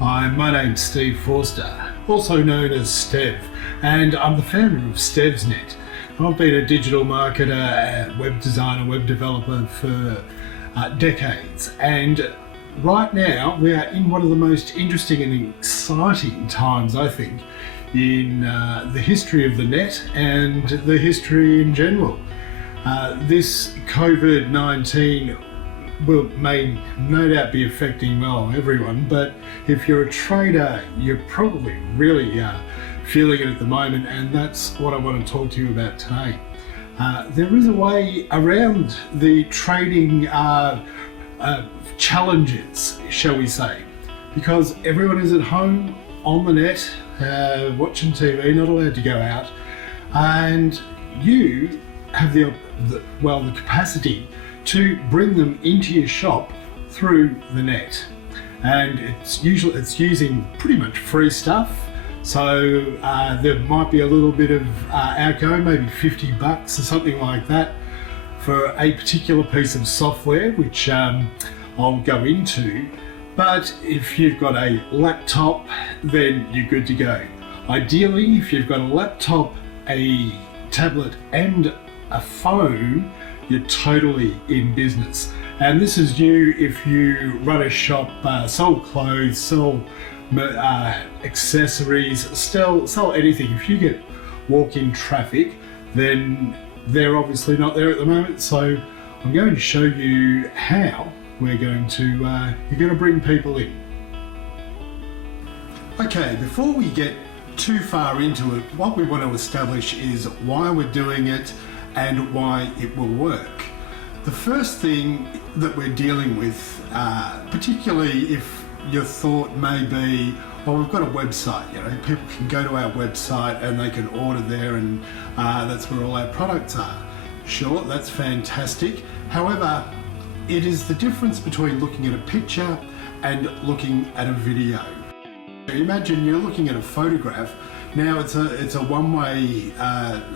Hi, my name's Steve Forster, also known as Stev, and I'm the founder of Stevsnet. I've been a digital marketer, web designer, web developer for decades, and right now we are in one of the most interesting and exciting times, I think, in the history of the net and the history in general. This COVID-19 may no doubt be affecting, well, everyone, but if you're a trader, you're probably really feeling it at the moment, and that's what I want to talk to you about today. There is a way around the trading challenges, shall we say, because everyone is at home on the net, watching TV, not allowed to go out, and you have the capacity to bring them into your shop through the net. And it's using pretty much free stuff, so there might be a little bit of outgo, maybe $50 or something like that for a particular piece of software, which I'll go into. But if you've got a laptop, then you're good to go. Ideally, if you've got a laptop, a tablet and a phone, you're totally in business. And this is you if you run a shop, sell clothes, sell accessories, sell anything. If you get walk-in traffic, then they're obviously not there at the moment. So I'm going to show you how you're going to bring people in. Okay, before we get too far into it, what we want to establish is why we're doing it and why it will work. The first thing that we're dealing with, particularly if your thought may be, well, we've got a website, people can go to our website and they can order there, and that's where all our products are. Sure, that's fantastic. However, it is the difference between looking at a picture and looking at a video. Imagine you're looking at a photograph. Now it's a one-way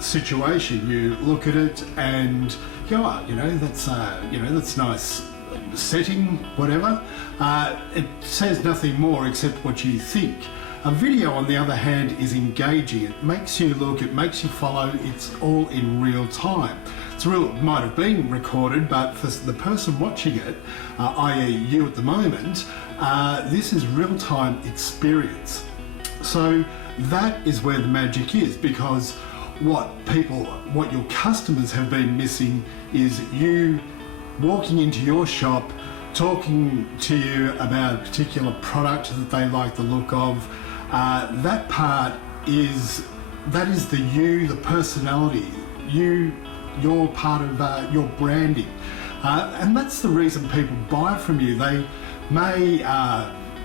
situation. You look at it and you go, oh, that's nice setting, whatever. It says nothing more except what you think. A video, on the other hand, is engaging. It makes you look, it makes you follow. It's all in real time. It might have been recorded, but for the person watching it, i.e. you at the moment, this is real-time experience. So that is where the magic is, because what your customers have been missing is you walking into your shop, talking to you about a particular product that they like the look of. That part is the personality, you're part of your branding, and that's the reason people buy from you.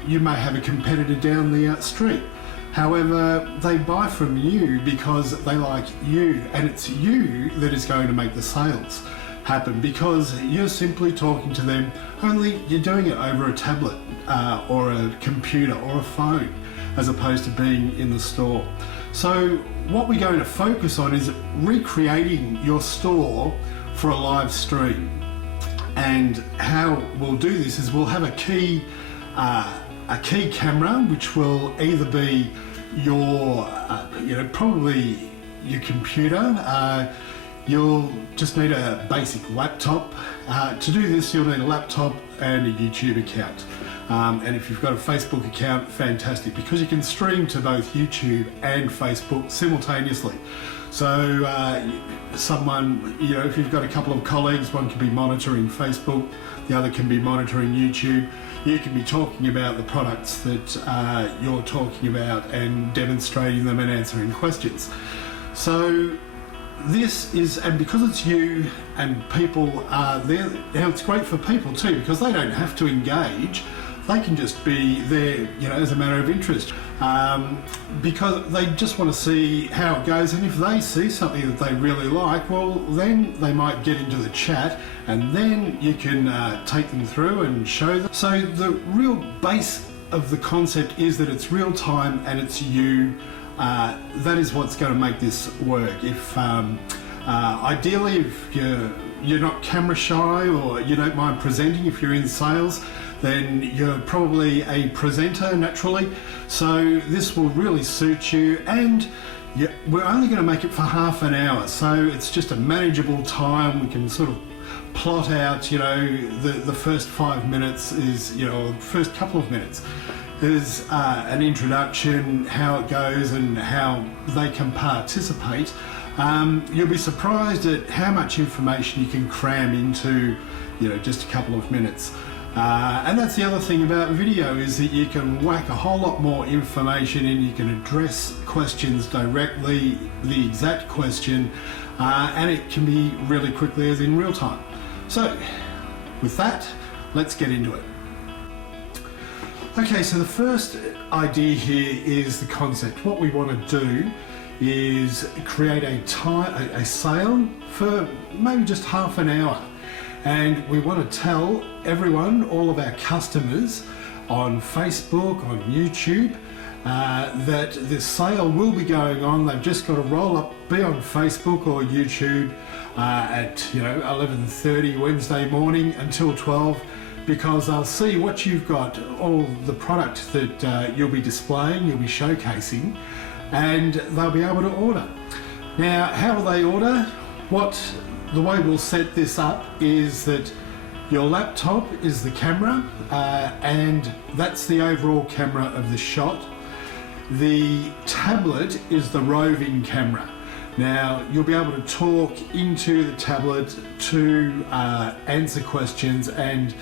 You may have a competitor down the street. However, they buy from you because they like you, and it's you that is going to make the sales happen, because you're simply talking to them, only you're doing it over a tablet or a computer or a phone, as opposed to being in the store. So what we're going to focus on is recreating your store for a live stream. And how we'll do this is we'll have a key camera, which will either be your, probably your computer. You'll just need a basic laptop. To do this, you'll need a laptop and a YouTube account. And if you've got a Facebook account, fantastic, because you can stream to both YouTube and Facebook simultaneously. So if you've got a couple of colleagues, one can be monitoring Facebook, the other can be monitoring YouTube. You can be talking about the products that you're talking about and demonstrating them and answering questions. So this is, and because it's you and people are there, it's great for people too, because they don't have to engage. They can just be there, as a matter of interest, because they just want to see how it goes. And if they see something that they really like, well, then they might get into the chat, and then you can take them through and show them. So the real base of the concept is that it's real time and it's you. That is what's going to make this work. If ideally, if you're not camera shy or you don't mind presenting, if you're in sales, then you're probably a presenter naturally. So this will really suit you, and we're only going to make it for half an hour. So it's just a manageable time. We can sort of plot out, you know, the first 5 minutes is, you know, the first couple of minutes is an introduction, how it goes and how they can participate. You'll be surprised at how much information you can cram into, you know, just a couple of minutes. And that's the other thing about video, is that you can whack a whole lot more information in. You can address questions directly, the exact question, and it can be really quickly as in real time. So with that, let's get into it. Okay, so the first idea here is the concept. What we want to do is create a sale for maybe just half an hour. And we want to tell everyone, all of our customers on Facebook, on YouTube, that this sale will be going on. They've just got to roll up, be on Facebook or YouTube at 11:30 Wednesday morning until 12, because they'll see what you've got, all the product that you'll be displaying, you'll be showcasing, and they'll be able to order. Now, how will they order? The way we'll set this up is that your laptop is the camera, and that's the overall camera of the shot. The tablet is the roving camera. Now, you'll be able to talk into the tablet to answer questions, and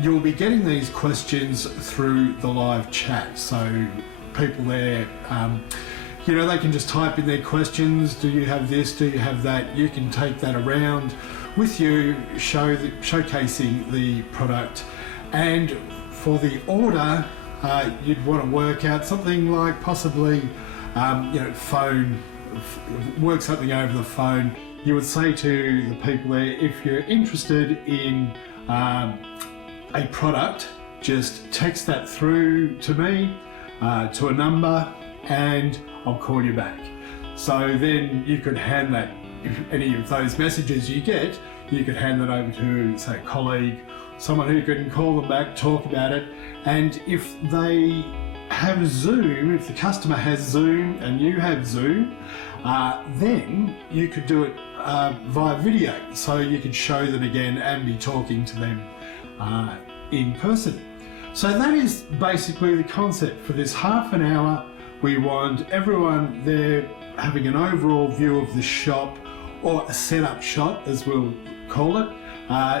you'll be getting these questions through the live chat. So people there, they can just type in their questions. Do you have this? Do you have that? You can take that around with you, showcasing the product. And for the order, you'd want to work out something like possibly, work something over the phone. You would say to the people there, if you're interested in a product, just text that through to me, to a number, and I'll call you back. So then you could hand that, if any of those messages you get, you could hand that over to, say, a colleague, someone who can call them back, talk about it. And if they have Zoom, if the customer has Zoom and you have Zoom, then you could do it via video. So you could show them again and be talking to them in person. So that is basically the concept for this half an hour. We want everyone there having an overall view of the shop, or a setup shot as we'll call it,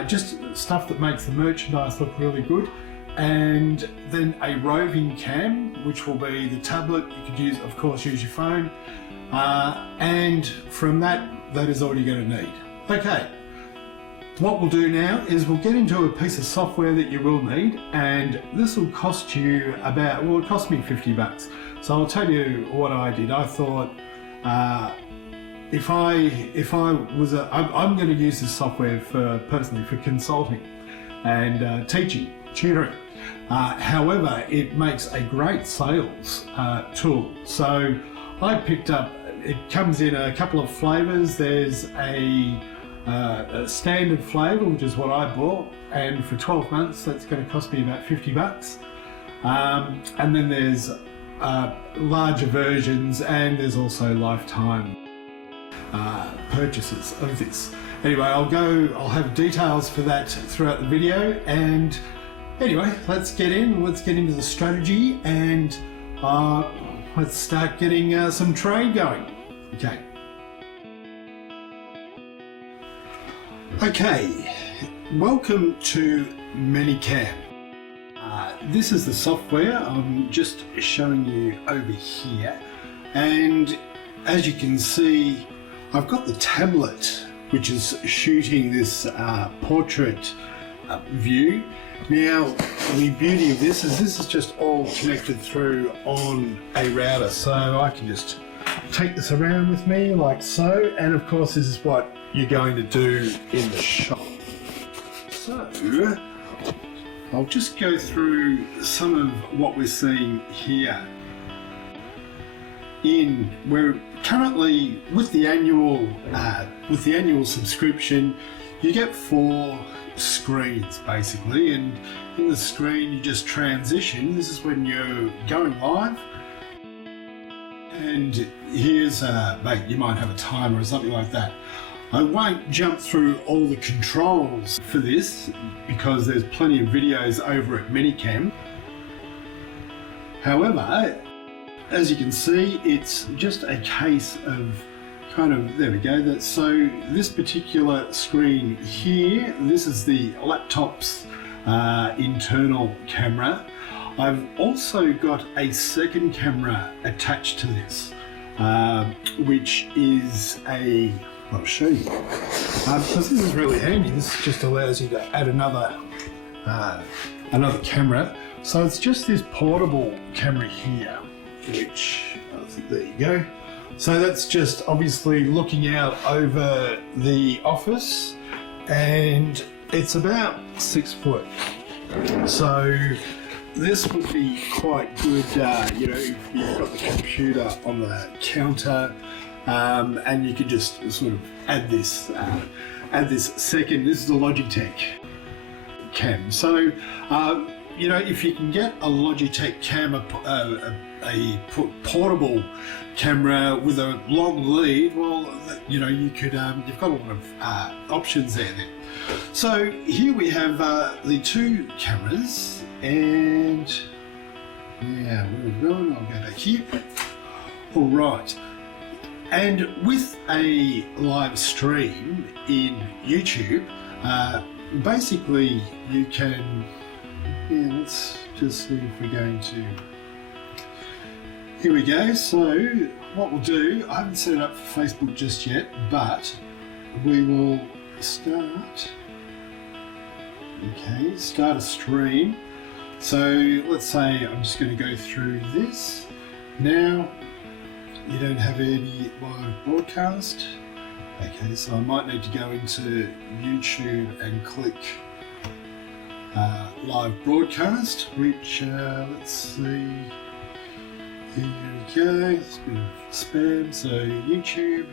just stuff that makes the merchandise look really good. And then a roving cam, which will be the tablet. You could use, of course, use your phone, and from that is all you're going to need. Okay, what we'll do now is we'll get into a piece of software that you will need, and this will cost you about, well, it cost me $50. So I'll tell you what I did. I thought, if I was I'm going to use this software personally for consulting and teaching, tutoring. However, it makes a great sales tool. So I picked up, it comes in a couple of flavors. There's a standard flavor, which is what I bought, and for 12 months that's going to cost me about $50. And then there's larger versions, and there's also lifetime purchases of this. Anyway, I'll have details for that throughout the video. And anyway, let's get into the strategy, and let's start getting some trade going. Okay, welcome to Manycam. This is the software I'm just showing you over here, and as you can see, I've got the tablet which is shooting this portrait view. Now, the beauty of this is just all connected through on a router, so I can just take this around with me like so, and of course this is what you're going to do in the shop. So I'll just go through some of what we're seeing here. We're currently with the annual subscription, You get 4 screens basically, and in the screen you just transition. This is when you're going live, and here's mate, you might have a timer or something like that. I won't jump through all the controls for this because there's plenty of videos over at Minicam. However, as you can see, it's just a case of kind of, there we go. So this particular screen here, this is the laptop's internal camera. I've also got a second camera attached to this, which is I'll show you, because this is really handy. This just allows you to add another camera. So it's just this portable camera here, which, there you go. So that's just obviously looking out over the office, and it's about 6 foot. So this would be quite good, you know, if you've got the computer on the counter, and you could just sort of add this second. This is a Logitech cam. So, you know, if you can get a Logitech cam, a portable camera with a long lead, well, you know, you could, you've got a lot of options there then. So here we have the 2 cameras, and yeah, where we're going, I'll go back here. All right. And with a live stream in YouTube, basically you can, yeah, let's just see if we're going to, here we go. So what we'll do, I haven't set it up for Facebook just yet, but we will start a stream. So let's say I'm just going to go through this. Now, you don't have any live broadcast. Okay, so I might need to go into YouTube and click live broadcast, which, let's see, here we go, it's a bit of spam, so YouTube,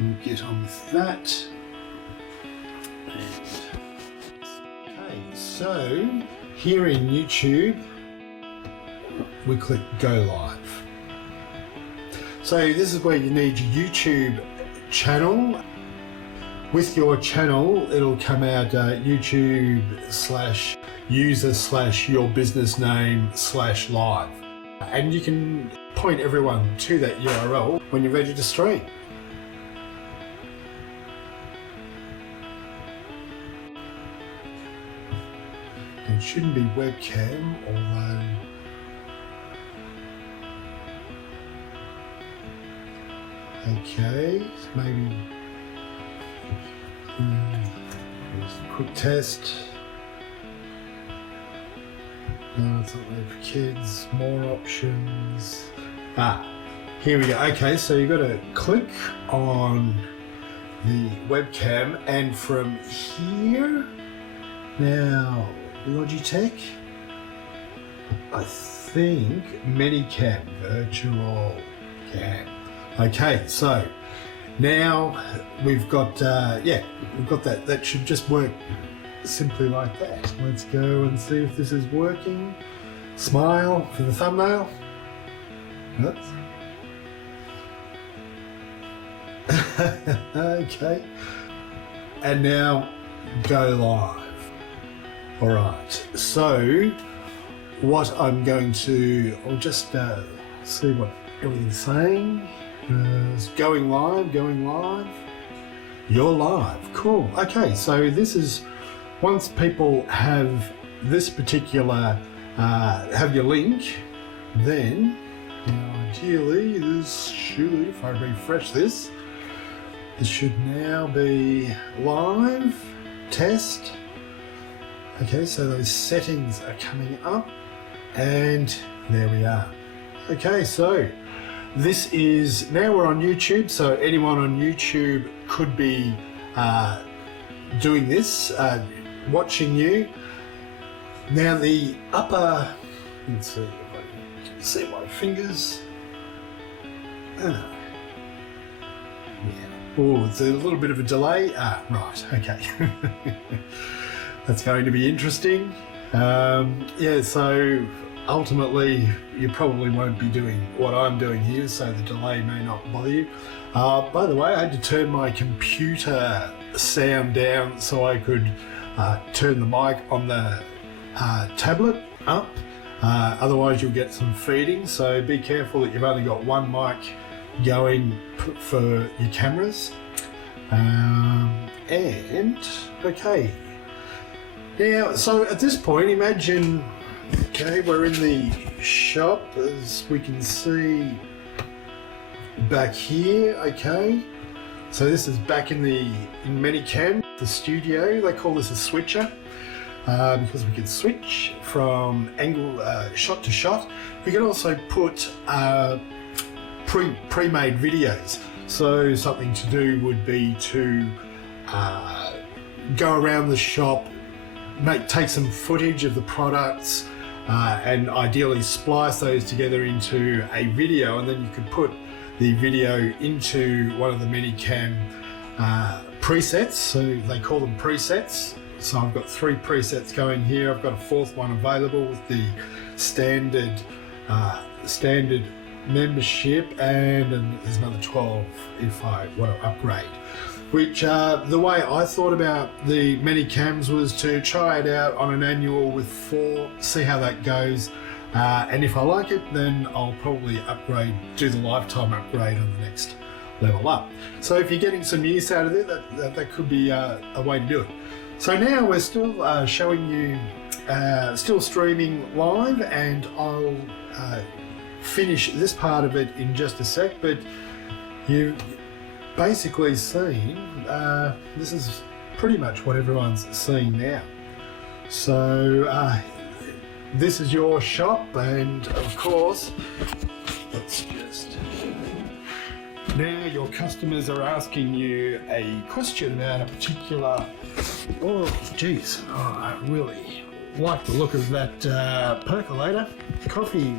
we'll get on with that. Okay, so here in YouTube, we click Go Live. So this is where you need your YouTube channel. With your channel, it'll come out YouTube/user/your business name/live. And you can point everyone to that URL when you're ready to stream. It shouldn't be webcam, although okay, so maybe just a quick test. No, it's not made for kids. More options. Here we go. Okay, so you've got to click on the webcam, and from here, now Logitech, I think Manycam, virtual cam. Okay, so now we've got, we've got that. That should just work simply like that. Let's go and see if this is working. Smile for the thumbnail. Oops. Okay. And now go live. All right. So what I'm going to, I'll just see what everything's saying. It's going live, going live. You're live. Cool. Okay, so this is, once people have this particular, have your link, then ideally this should, if I refresh this, this should now be live, test. Okay, so those settings are coming up, and there we are. Okay, so this is, now we're on YouTube, so anyone on YouTube could be doing this, watching you. Now the upper, let's see if I can see my fingers. Yeah. Oh, it's a little bit of a delay. Right, okay. That's going to be interesting. Yeah, so ultimately you probably won't be doing what I'm doing here, so the delay may not bother you. By the way, I had to turn my computer sound down so I could turn the mic on the tablet up. Otherwise you'll get some feeding, so be careful that you've only got one mic going for your cameras. And okay, now so at this point, imagine, okay, we're in the shop, as we can see back here. Okay, so this is back in Manycam, the studio. They call this a switcher because we can switch from angle, shot to shot. We can also put pre-made videos. So something to do would be to go around the shop, take some footage of the products, and ideally splice those together into a video, and then you could put the video into one of the Minicam presets. So they call them presets. So I've got 3 presets going here. I've got a 4th one available with the standard membership, and there's another 12 if I want to upgrade. Which the way I thought about the Manycams was to try it out on an annual with 4, see how that goes, and if I like it, then I'll probably upgrade, do the lifetime upgrade on the next level up. So if you're getting some use out of it, that could be a way to do it. So now we're still showing you, still streaming live, and I'll finish this part of it in just a sec, but you've basically seen, this is pretty much what everyone's seeing now. So this is your shop, and of course, let's just, now your customers are asking you a question about a particular, oh geez, I really like the look of that percolator coffee.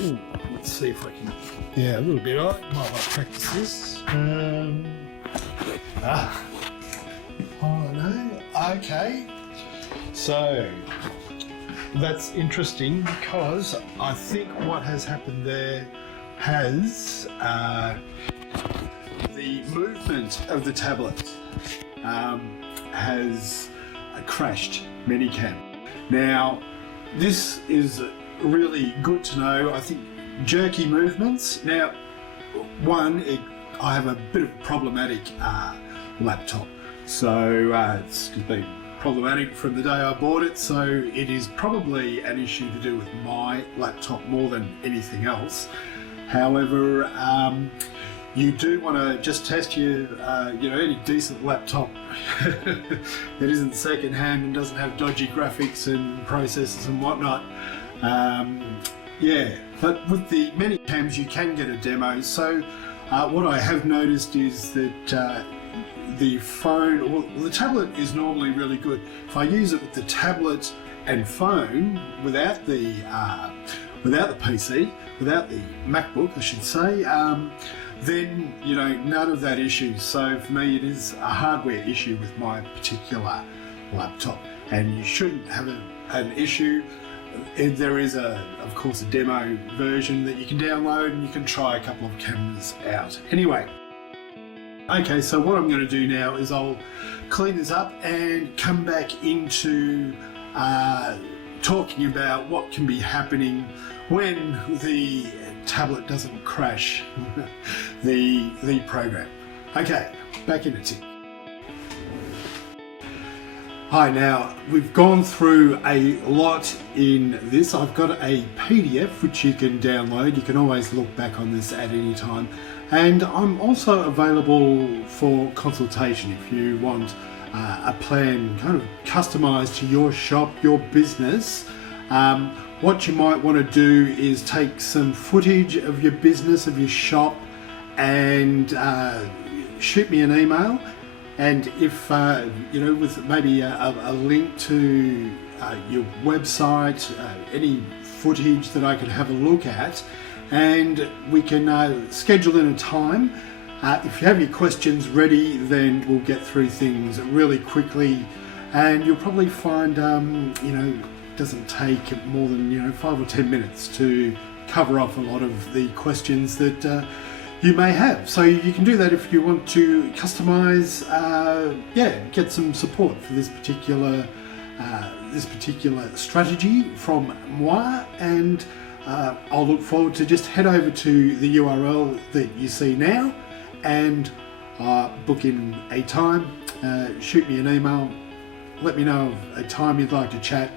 Ooh, let's see if I can, yeah, a little bit. I might want to practice this. Oh no, okay. So that's interesting, because I think what has happened there has the movement of the tablet has crashed Minicam. Now, this is really good to know. I think jerky movements. Now, one, I have a bit of a problematic laptop, so it's been problematic from the day I bought it, so it is probably an issue to do with my laptop more than anything else. However, you do want to just test your, any decent laptop that isn't second-hand and doesn't have dodgy graphics and processors and whatnot. Yeah, but with the Manycams you can get a demo. So what I have noticed is that the phone, well, the tablet is normally really good. If I use it with the tablet and phone without the PC, without the MacBook, I should say, then none of that issue. So for me, it is a hardware issue with my particular laptop, and you shouldn't have an issue. And there is of course a demo version that you can download, and you can try a couple of cameras out. Anyway, okay, so what I'm going to do now is I'll clean this up and come back into talking about what can be happening when the tablet doesn't crash the program. Okay, back in a tick. Hi, now we've gone through a lot in this. I've got a PDF which you can download. You can always look back on this at any time. And I'm also available for consultation if you want a plan kind of customized to your shop, your business. What you might want to do is take some footage of your business, of your shop, and shoot me an email. And if, with maybe a link to your website, any footage that I could have a look at, and we can schedule in a time. If you have your questions ready, then we'll get through things really quickly, and you'll probably find, it doesn't take more than 5 or 10 minutes to cover off a lot of the questions that you may have. So you can do that if you want to customize, get some support for this particular strategy from moi, and I'll look forward to just head over to the URL that you see now and book in a time, shoot me an email, let me know of a time you'd like to chat,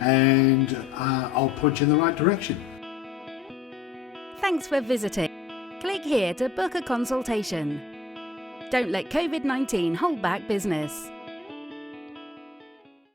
and I'll point you in the right direction. Thanks for visiting. Click here to book a consultation. Don't let COVID-19 hold back business.